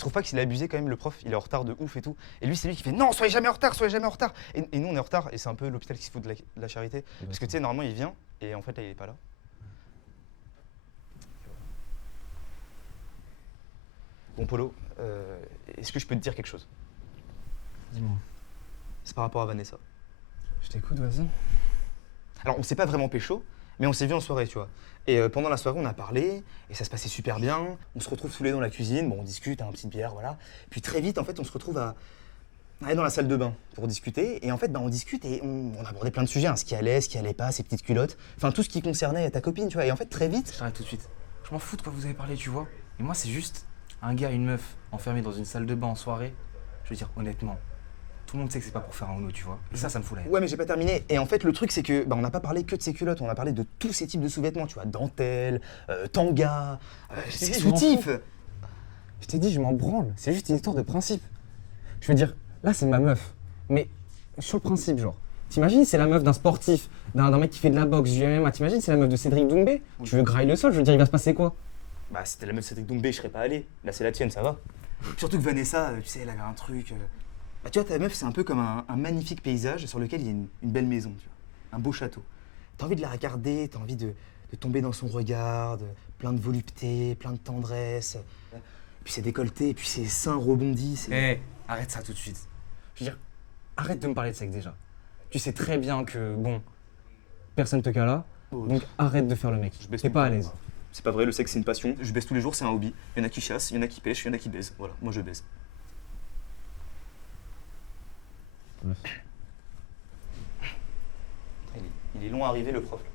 je trouve pas qu'il a abusé quand même, le prof, il est en retard de ouf et tout. Et lui, c'est lui qui fait non, soyez jamais en retard, soyez jamais en retard. Et nous, on est en retard et c'est un peu l'hôpital qui se fout de la charité. Parce que tu sais, normalement, il vient et en fait, là, il est pas là. Bon, Polo, est-ce que je peux te dire quelque chose? Dis-moi. C'est par rapport à Vanessa. Je t'écoute, vas-y. Alors, on s'est pas vraiment pécho, mais on s'est vu en soirée, tu vois. Et pendant la soirée, on a parlé, et ça se passait super bien. On se retrouve tous les deux dans la cuisine, bon, on discute, un petite bière, voilà. Puis très vite, en fait, on se retrouve à aller dans la salle de bain pour discuter. Et en fait, bah, on discute et on abordait plein de sujets, hein, ce qui allait pas, ses petites culottes. Enfin, tout ce qui concernait ta copine, tu vois. Et en fait, très vite… Je t'arrête tout de suite. Je m'en fous de quoi vous avez parlé, tu vois. Et moi, c'est juste un gars et une meuf enfermés dans une salle de bain en soirée. Je veux dire, honnêtement, tout le monde sait que c'est pas pour faire un Uno, tu vois. Et ça me fout la haine. Ouais, mais j'ai pas terminé. Et en fait, le truc, c'est que bah, on n'a pas parlé que de ses culottes, on a parlé de tous ces types de sous-vêtements, tu vois. Dentelle, tanga, ces je m'en soutifs. Je t'ai dit, je m'en branle. C'est juste une histoire de principe. Je veux dire, là, c'est ma meuf. Mais sur le principe, genre. T'imagines, c'est la meuf d'un sportif, d'un mec qui fait de la boxe, du MMA. T'imagines, c'est la meuf de Cédric Doumbé. Oui. Tu veux grailler le sol, je veux dire, il va se passer quoi? Bah, c'était la meuf de Cédric Doumbé, je serais pas allé. Là, c'est la tienne, ça va. Surtout que Vanessa, tu sais, elle avait un truc. Bah, tu vois, ta meuf, c'est un peu comme un magnifique paysage sur lequel il y a une belle maison, tu vois. Un beau château. T'as envie de la regarder, t'as envie de tomber dans son regard, plein de volupté, plein de tendresse. Puis ses décolletés, et puis ses seins rebondis. Hé, arrête ça tout de suite. Je veux dire, arrête de me parler de sexe déjà. Tu sais très bien que, bon, personne te cala, Oh, donc arrête de faire le mec. je baisse T'es mon pas à temps. l'aise. C'est pas vrai, le sexe c'est une passion. Je baise tous les jours, c'est un hobby. Il y en a qui chassent, il y en a qui pêchent, il y en a qui baisent. Voilà, moi je baise. Bref. Il est long à arriver le prof. Là.